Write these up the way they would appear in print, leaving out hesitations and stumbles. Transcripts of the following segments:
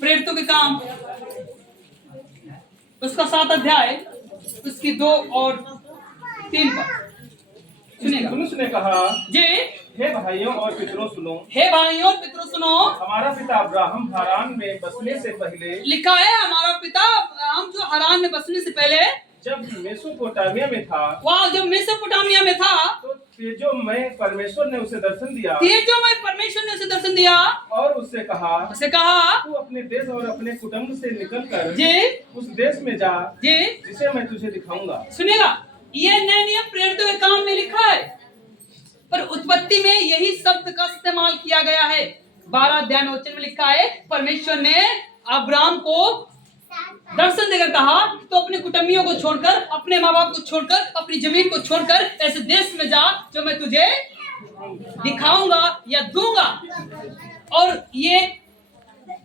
प्रेरितों के काम उसका 7 अध्याय उसकी 2 और 3 पद सुनेगा। उसने कहा, जी, हे भाइयों और पितरों सुनो, हे भाइयों और पितरों सुनो, हमारा पिता अब्राहम हारान में बसने से पहले, लिखा है हमारा पिता अब्राहम जो हारान में बसने से पहले, जब मेसोपोटामिया में था, वहाँ जब मेसोपोटामिया में था, तो तेजोमय परमेश्वर ने उसे दर्शन दिया, तेजोमय परमेश्वर ने उसे दर्शन दिया और उससे कहा, तू अपने देश और अपने कुटुंब से निकलकर जी उस देश में जा जी, जिसे मैं तुझे दिखाऊंगा। सुनेगा, ये नए नियम प्रेरितों के काम में लिखा है, पर उत्पत्ति में यही शब्द का इस्तेमाल किया गया है। 12 अध्याय में वचन में लिखा है, परमेश्वर ने अब्राहम को दर्शन देकर कहा, तो अपने कुटुंबियों को छोड़कर, अपने माँ बाप को छोड़कर, अपनी जमीन को छोड़कर ऐसे देश में जा जो मैं तुझे दिखाऊंगा या दूंगा। और ये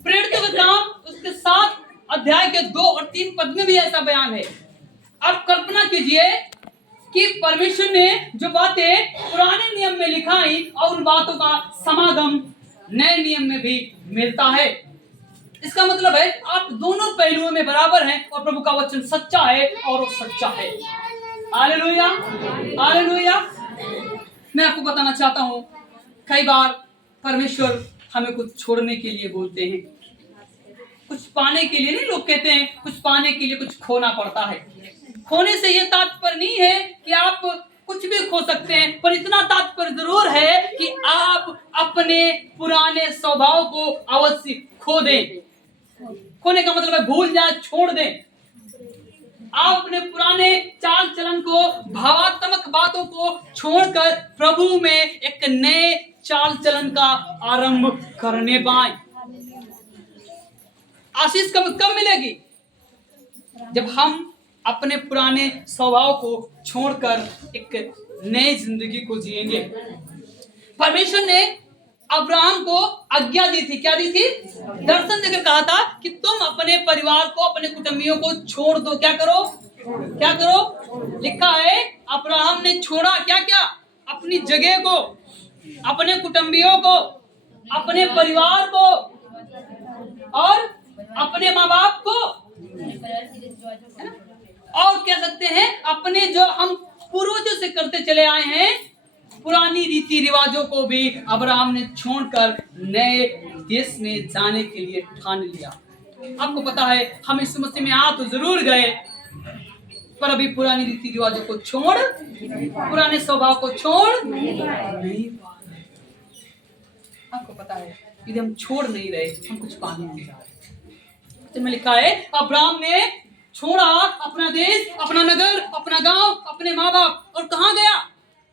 प्रेरितों का काम उसके 7 अध्याय के 2 और 3 पद में भी ऐसा बयान है। अब कल्पना कीजिए कि परमेश्वर ने जो बातें पुराने नियम में लिखाई और उन बातों का समागम नए नियम में भी मिलता है। इसका मतलब है आप दोनों पहलुओं में बराबर हैं और प्रभु का वचन सच्चा है और वो सच्चा है। Hallelujah, hallelujah. मैं आपको बताना चाहता हूँ, कई बार परमेश्वर हमें कुछ छोड़ने के लिए बोलते हैं, कुछ पाने के लिए नहीं। लोग कहते हैं कुछ पाने के लिए कुछ खोना पड़ता है। खोने से यह तात्पर्य नहीं है कि आप कुछ भी खो सकते हैं, पर इतना तात्पर्य जरूर है कि आप अपने पुराने स्वभाव को अवश्य खो दें। खोने का मतलब है भूल जाए, छोड़ दें। आप अपने पुराने चाल चलन को, भावात्मक बातों को छोड़कर प्रभु में एक नए चाल चलन का आरंभ करने पाए। आशीष कब मिलेगी? जब हम अपने पुराने स्वभाव को छोड़कर एक नई जिंदगी को जिएंगे। परमेश्वर ने अब्राहम को आज्ञा दी थी, क्या दी थी? दर्शन देकर कहा था कि तुम अपने परिवार को, अपने कुटुंबियों को छोड़ दो। क्या करो? क्या करो? लिखा है अब्राहम ने छोड़ा क्या क्या? अपनी जगह को, अपने कुटुंबियों को, अपने परिवार को और अपने माँ बाप को, और कह सकते हैं अपने जो हम पूर्वजों से करते चले आए हैं पुरानी रीति रिवाजों को भी अब्राहम ने छोड़कर नए देश में जाने के लिए ठान लिया। आपको पता है हम इस मसीह में आ तो जरूर गए, पर अभी पुरानी रीति रिवाजों को छोड़, पुराने स्वभाव को छोड़ नहीं पा रहे। आपको पता है यदि हम छोड़ नहीं रहे, हम कुछ पाने नहीं जा रहे। तो में लिखा है अब्राहम ने छोड़ा अपना देश, अपना नगर, अपना गांव, अपने माँ बाप, और कहाँ गया?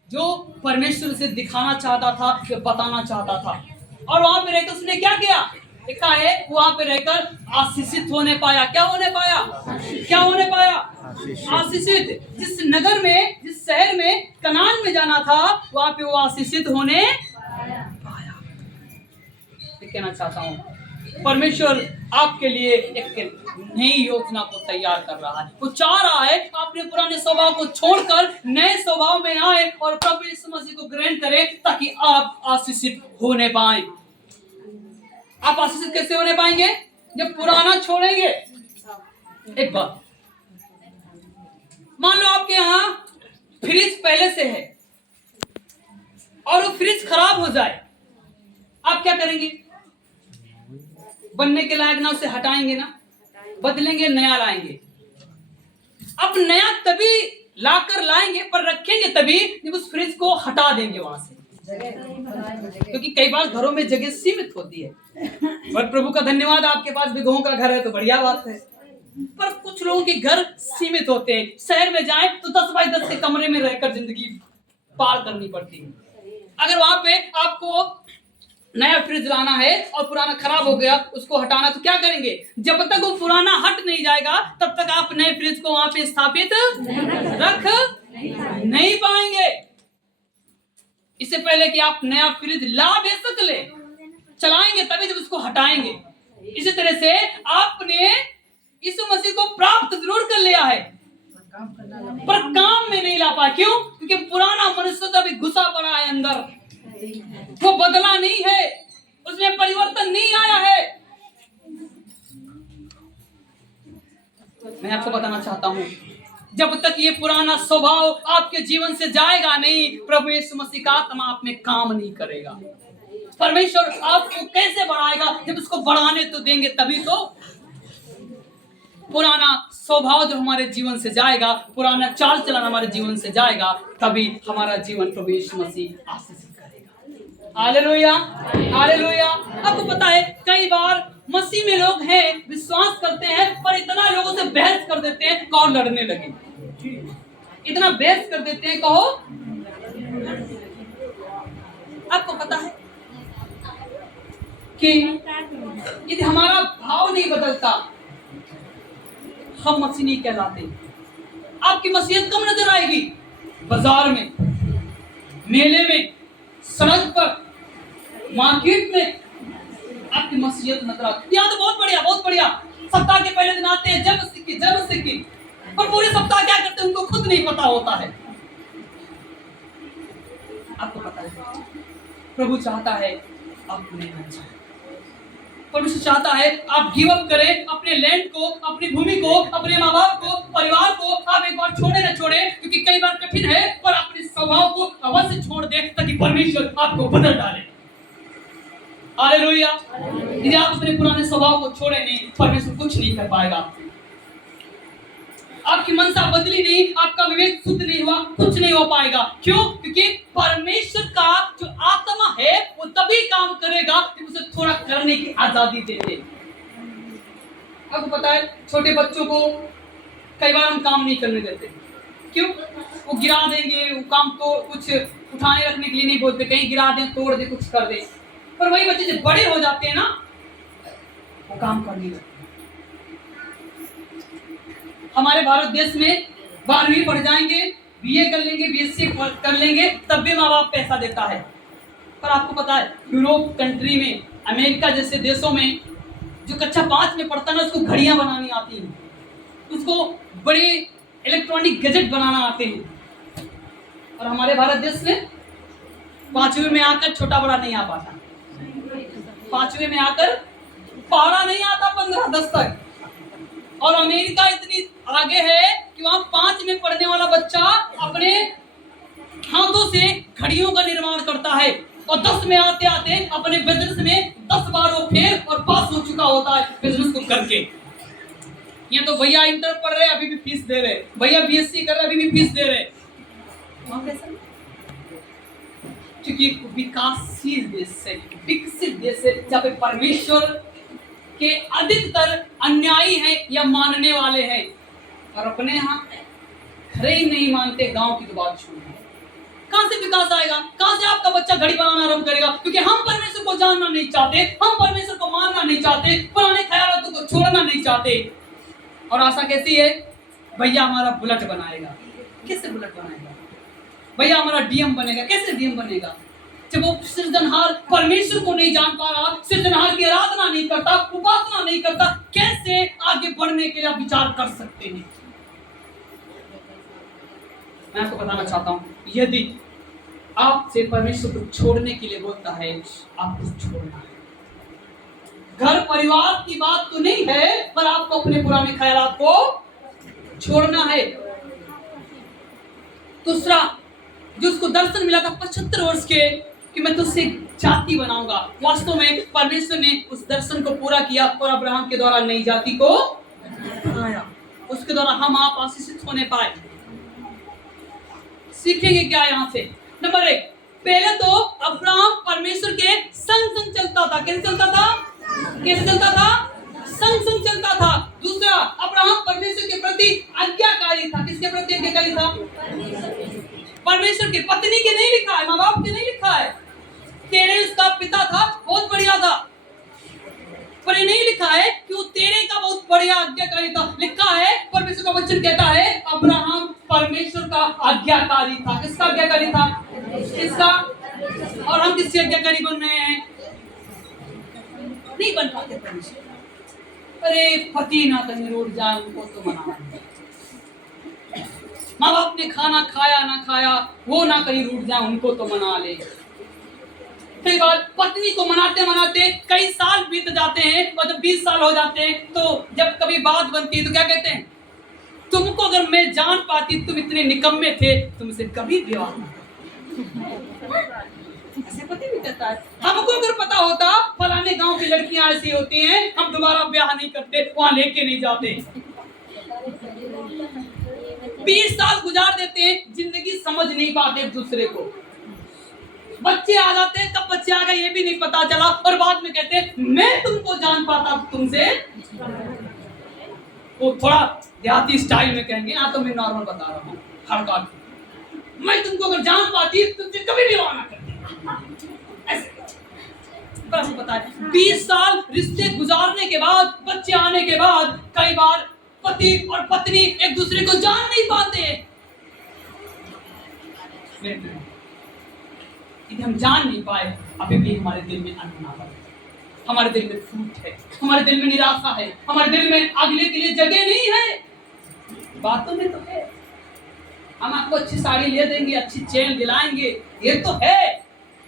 जो परमेश्वर से दिखाना चाहता था, जो बताना चाहता था। और वहां पे रहकर उसने क्या किया? लिखा है वहां पे रहकर आशीषित होने पाया। क्या होने पाया? क्या होने पाया? आशीषित। जिस नगर में, जिस शहर में कनान में जाना था, वहां पे वो आशीषित होने पाया। मैं कहना चाहता हूँ परमेश्वर आपके लिए एक नई योजना को तैयार कर रहा है। वो चाह रहा है अपने पुराने स्वभाव को छोड़कर नए स्वभाव में आए और प्रभु यीशु मसीह को ग्रहण करें, ताकि आप आशीषित होने पाए। आप आशीषित कैसे होने पाएंगे? जब पुराना छोड़ेंगे। एक बात मान लो आपके यहाँ फ्रिज पहले से है और वो फ्रिज खराब हो जाए, आप क्या करेंगे? बनने के लायक ना उसे हटाएंगे, ना बदलेंगे, नया लाएंगे। अब नया तभी लाकर लाएंगे, पर रखेंगे तभी जब उस फ्रिज को हटा देंगे वहां से। क्योंकि कई बार घरों में जगह सीमित होती है। पर प्रभु का धन्यवाद आपके पास बिगहों का घर है तो बढ़िया बात है। पर कुछ लोगों के घर सीमित होते हैं। शहर में जाएं तो 10 बाई 10 के कमरे में रहकर जिंदगी पार करनी पड़ती है। अगर वहां पे आपको नया फ्रिज लाना है और पुराना खराब हो गया, उसको हटाना, तो क्या करेंगे? जब तक वो पुराना हट नहीं जाएगा तब तक आप नए फ्रिज को वहां पे स्थापित रख नहीं पाएंगे। इससे पहले कि आप नया फ्रिज ला बेशक ले, चलाएंगे तभी जब उसको हटाएंगे। इसी तरह से आपने यीशु मसीह को प्राप्त जरूर कर लिया है, पर काम में नहीं ला पाए। क्यों? क्योंकि पुराना मनुष्य तो अभी घुसा पड़ा है अंदर, वो बदला नहीं है, उसमें परिवर्तन नहीं आया है। मैं आपको बताना चाहता हूँ, जब तक ये पुराना स्वभाव आपके जीवन से जाएगा नहीं, प्रभु यीशु मसीह का आत्मा आप में काम नहीं करेगा। परमेश्वर आपको कैसे बढ़ाएगा? जब उसको बढ़ाने तो देंगे तभी तो। पुराना स्वभाव जब हमारे जीवन से जाएगा, पुराना चाल चलन हमारे जीवन से जाएगा, तभी हमारा जीवन प्रभु यीशु मसीह आशीषित करेगा। Hallelujah, hallelujah. आपको पता है कई बार मसीह में लोग हैं, विश्वास करते हैं, पर इतना लोगों से बहस कर देते हैं, कौन लड़ने लगे। इतना बहस कर देते हैं, कहो। आपको पता है कि यदि हमारा भाव नहीं बदलता, हम मसीह नहीं कहलाते। आपकी मसीहत कम नजर आएगी बाजार में, मेले में, सड़क पर, मार्केट में। आपकी मसीहत नजर आती। यहाँ तो बहुत बढ़िया, बहुत बढ़िया। सप्ताह के पहले दिन आते हैं, जब सिक्की, पर पूरे सप्ताह क्या करते हैं उनको खुद नहीं पता होता है। आपको पता है प्रभु चाहता है आप उन्हें ना चाहें। परमेश्वर चाहता है आप गिव अप करें अपने लैंड को, अपनी भूमि को, अपने माँ बाप को, परिवार को। आप एक बार छोड़े ना छोड़े, क्योंकि कई बार कठिन है, पर अपने स्वभाव को अवश्य छोड़ दे ताकि परमेश्वर आपको बदल डाले। हालेलुया। यदि आप अपने पुराने स्वभाव को छोड़े नहीं, परमेश्वर कुछ नहीं कर पाएगा। आपकी मनसा बदली नहीं, आपका विवेक शुद्ध नहीं हुआ, कुछ नहीं हो पाएगा। क्यों? क्योंकि परमेश्वर का जो आत्मा है वो तभी काम करेगा जब उसे थोड़ा करने की आजादी दे दे। आपको पता है छोटे बच्चों को कई बार हम काम नहीं करने देते। क्यों? वो गिरा देंगे, वो काम तो कुछ उठाने रखने के लिए नहीं बोलते, कहीं गिरा दें, तोड़ दे, कुछ कर दे। पर वही बच्चे जब बड़े हो जाते हैं ना, वो काम करने लगते हैं। हमारे भारत देश में 12वीं पढ़ जाएंगे, बीए कर लेंगे, बीएससी कर लेंगे, तब भी माँ बाप पैसा देता है। पर आपको पता है यूरोप कंट्री में, अमेरिका जैसे देशों में जो कक्षा 5 में पढ़ता है ना, उसको घड़ियां बनानी आती हैं, उसको बड़े इलेक्ट्रॉनिक गैजेट बनाना आते हैं। और हमारे भारत देश में 5वीं में आकर छोटा बड़ा नहीं आ पाता, 5वीं में आकर पढ़ा नहीं आता 15-10 तक। और अमेरिका इतनी आगे है कि वहां 5 में पढ़ने वाला बच्चा अपने हाथों से घड़ियों का निर्माण करता है, और 10 में आते आते अपने बिजनेस में 10 बार वो फेल और पास हो चुका होता है बिजनेस को करके। ये तो भैया इंटर पढ़ रहे अभी भी फीस दे रहे, भैया बीएससी कर रहे अभी भी फीस दे रहे। क्योंकि विकासशील देश से, विकसित देश से, जहाँ पे परमेश्वर के अधिकतर अन्यायी हैं या मानने वाले हैं, और अपने यहाँ खरे ही नहीं मानते, गांव की तो बात छोड़ो। कहां से विकास आएगा? कहां से आपका बच्चा घड़ी बनाना आरंभ करेगा? क्योंकि हम परमेश्वर को जानना नहीं चाहते, हम परमेश्वर को मानना नहीं चाहते, पुराने ख्यालों को छोड़ना नहीं चाहते। और आशा कैसी है? भैया हमारा बुलेट बनाएगा। कैसे बुलेट बनाएगा? भैया हमारा डीएम बनेगा। कैसे डीएम बनेगा? जब वो सृजनहार परमेश्वर को नहीं जान पा रहा, सृजनहार की आराधना नहीं करता, उपासना नहीं करता, कैसे आगे बढ़ने के लिए आप विचार कर सकते हैं? मैं आपको बताना चाहता हूं, यदि आपसे परमेश्वर को छोड़ने के लिए बोलता है, आपको छोड़ना है। घर परिवार की बात तो नहीं है, पर आपको अपने पुराने ख्यालात को छोड़ना है। दूसरा, जो उसको दर्शन मिला था 75 वर्ष के कि मैं तुझसे जाति बनाऊंगा, वास्तव में परमेश्वर ने उस दर्शन को पूरा किया और अब्राहम के द्वारा नई जाति को बनाया। उसके द्वारा हम आप आशीषित होने पाए। सीखेंगे क्या यहाँ से? नंबर 1, पहले तो अब्राहम परमेश्वर के संग संग चलता था। कैसे चलता था? कैसे चलता था? संग संग चलता था। दूसरा, अब्राहम परमेश्वर के प्रति आज्ञाकारी था। किसके प्रति आज्ञाकारी था? परमेश्वर की। पत्नी के नहीं लिखा है, माँ बाप के नहीं लिखा है। तेरे उसका पिता था, बहुत बढ़िया था, पर ये नहीं लिखा है कि वो तेरे का बहुत बढ़िया आज्ञाकारी था। लिखा है, परमेश्वर का वचन कहता है अब्राहम परमेश्वर का आज्ञाकारी था। किसका आज्ञाकारी था? किसका? और हम किसके आज्ञाकारी बन रहे हैं? नहीं बन पाते परमेश्वर। अरे पति ना कहीं रोड जाए, उनको तो मना। माँ बाप ने खाना खाया ना खाया, वो ना कहीं रूठ जाए, उनको तो मना ले। कई बार पत्नी को मनाते मनाते कई साल बीत जाते हैं, और जब 20 साल हो जाते हैं तो जब कभी बात बनती है तो क्या कहते हैं? तुमको अगर मैं जान पाती तुम इतने निकम्मे थे, तुमसे कभी विवाह न करती। ऐसे पति भी कहता है। हमको अगर पता होता फलाने गांव की लड़कियां ऐसी होती हैं, हम दोबारा ब्याह नहीं करते, वहां लेके नहीं जाते। 20 साल गुजार देते हैं, जिंदगी समझ नहीं पाते एक दूसरे को। बच्चे आ जाते हैं, कब बच्चे आ गए ये भी नहीं पता चला, और बाद में कहते हैं मैं तुमको जान पाता तुमसे। वो थोड़ा देहाती स्टाइल में कहेंगे, हाँ तो मैं नॉर्मल बता रहा हूँ, हड़का मैं तुमको अगर जान पाती तुमसे कभी भी वाना करती। ऐसे पर हम बता 20 साल रिश्ते गुजारने के बाद, बच्चे आने के बाद, कई बार पति और पत्नी एक दूसरे को जान नहीं पाते। यदि हम जान नहीं पाए, अभी भी हमारे दिल में अनबनाव है, हमारे दिल में फूट है, हमारे दिल में निराशा है, हमारे दिल में अगले के लिए जगह नहीं है। बातों में तो है, हम आपको अच्छी साड़ी ले देंगे, अच्छी चेन दिलाएंगे, ये तो है,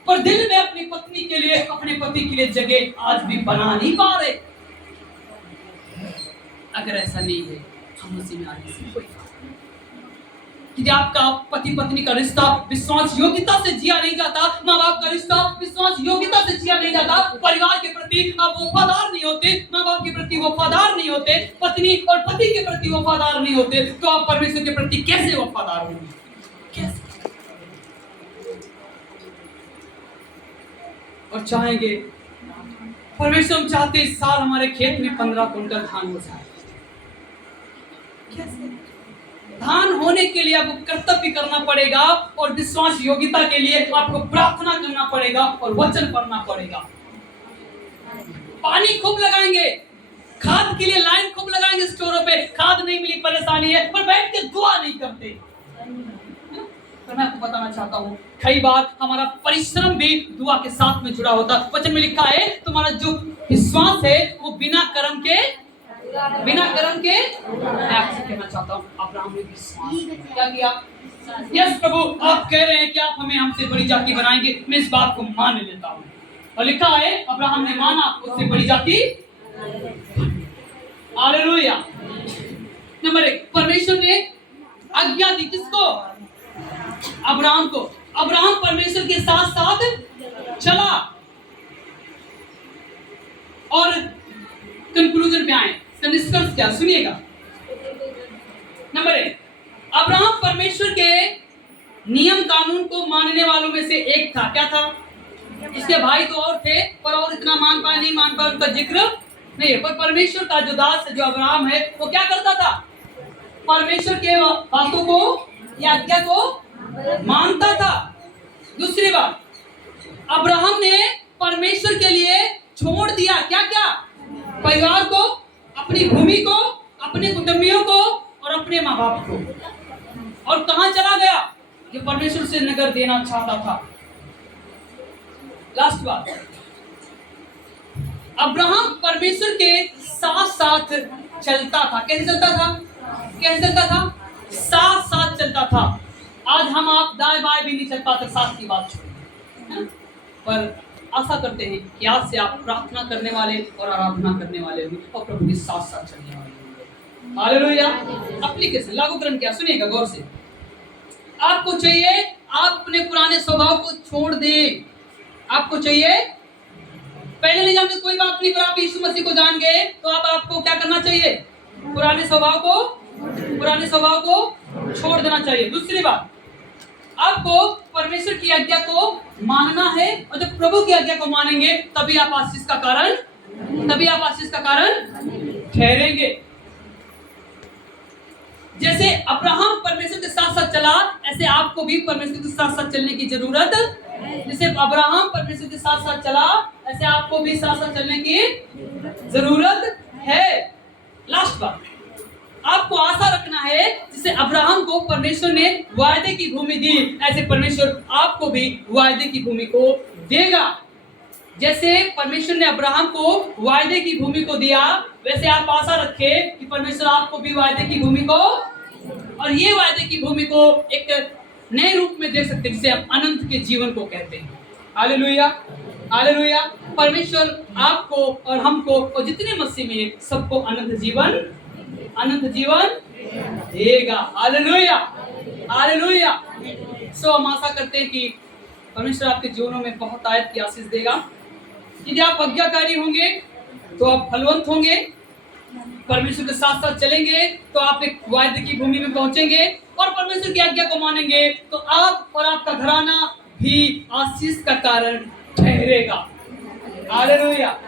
पर दिल में अपनी पत्नी के लिए, अपने पति के लिए जगह आज भी बना नहीं पा रहे। अगर ऐसा नहीं है, हम उसी में आने से कोई कि आपका पति पत्नी का रिश्ता विश्वास योग्यता से जिया नहीं जाता, माँ बाप का रिश्ता विश्वास योग्यता से जिया नहीं जाता, परिवार के प्रति आप वफादार नहीं होते, माँ बाप के प्रति वफादार नहीं होते, पत्नी और पति के प्रति वफादार नहीं होते, तो आप परमेश्वर के प्रति कैसे वफादार होंगे? कैसे? और चाहेंगे परमेश्वर, हम चाहते इस साल हमारे खेत में 15 कुंटल धान हो जाए। कैसे? धान होने के लिए आपको कर्तव्य करना पड़ेगा, और विश्वास योग्यता के लिए आपको प्रार्थना करना पड़ेगा और वचन पढ़ना पड़ेगा। पानी खूब लगाएंगे, खाद के लिए लाइन खूब लगाएंगे स्टोरों पे, खाद नहीं मिली परेशानी है, पर बैठ के दुआ नहीं करते। तो मैं आपको बताना चाहता हूँ, कई बार हमारा परिश्रम भी दुआ के साथ में जुड़ा होता। वचन में लिखा है तुम्हारा जो विश्वास है वो बिना कर्म के मैं आपसे कहना चाहता हूँ, अब्राहम ने विश्वास क्या किया? यस प्रभु, आप कह रहे हैं कि आप हमें हमसे बड़ी जाति बनाएंगे, मैं इस बात को मान लेता हूँ। और लिखा है अब्राहम ने माना, उससे बड़ी जाति। हालेलुया। नंबर 1, परमेश्वर ने आज्ञा दी किसको? अब्राहम को। अब्राहम परमेश्वर के साथ साथ चला और कंक्लूजन पे आए। निष्कर्ष क्या? सुनिएगा। नंबर 1, अब्राहम परमेश्वर के नियम कानून को मानने वालों में से एक था। क्या था? इसके भाई तो और थे, पर और इतना मान पाए नहीं मान पाए, उनका जिक्र नहीं है। पर परमेश्वर का जो दास है, जो अब्राहम है, वो क्या करता था? परमेश्वर के बातों को या आज्ञा को मानता था। दूसरी बात, अब्राहम ने परमेश्वर के लिए छोड़ दिया क्या क्या? परिवार को, अपनी भूमि को, अपने कुटुंबियों को और अपने माँ बाप को। और कहां चला गया? जो परमेश्वर से नगर देना चाहता था। लास्ट बात, अब्राहम परमेश्वर के साथ साथ चलता था। कैसे चलता था? कैसे चलता था? साथ साथ चलता था। आज हम आप दाएं बाएं भी नहीं चल पाते, साथ की बात छोड़िए, पर आशा करते हैं कि आज से आप प्रार्थना करने वाले और आराधना करने वाले भी और प्रभु के साथ साथ चलने वाले होंगे। हालेलुया। एप्लीकेशन लागूकरण क्या? सुनिएगा गौर से। आपको चाहिए आप अपने पुराने स्वभाव को छोड़ दें। आपको चाहिए, पहले नहीं जानते कोई बात नहीं, पर आप यीशु मसीह को जान गए तो अब आपको क्या करना चाहिए? पुराने स्वभाव को छोड़ देना चाहिए। दूसरी बात, आपको परमेश्वर की आज्ञा को मानना है, और जब प्रभु की आज्ञा को मानेंगे तभी आप आशीष का कारण ठहरेंगे। जैसे अब्राहम परमेश्वर के साथ साथ चला, ऐसे आपको भी परमेश्वर के साथ साथ चलने की जरूरत। जैसे अब्राहम परमेश्वर के साथ साथ चला, ऐसे आपको भी साथ साथ चलने की जरूरत है। लास्ट बात, आपको आशा रखना है, जिसे अब्राहम को परमेश्वर ने वायदे की भूमि दी, ऐसे परमेश्वर आपको भी वायदे की भूमि को देगा। जैसे परमेश्वर ने अब्राहम को वायदे की भूमि को दिया, वैसे आप आशा रखें कि परमेश्वर आपको भी वायदे की भूमि को, और ये वायदे की भूमि को एक नए रूप में देख सकते हैं, जिसे हम अनंत के जीवन को कहते हैं। Hallelujah, hallelujah. परमेश्वर आपको और हमको और जितने मसीह में सबको अनंत जीवन अनंत जीवन देगा। Hallelujah, hallelujah. सो हम आशा करते हैं कि परमेश्वर आपके जीवनों में बहुत आयत की आशीष देगा। यदि आप आज्ञाकारी होंगे तो आप फलवंत होंगे, परमेश्वर के साथ साथ चलेंगे तो आप एक वायदे की भूमि में पहुंचेंगे, और परमेश्वर की आज्ञा को मानेंगे तो आप और आपका घराना भी आशीष का कारण ठहरेगा। हालेलुया।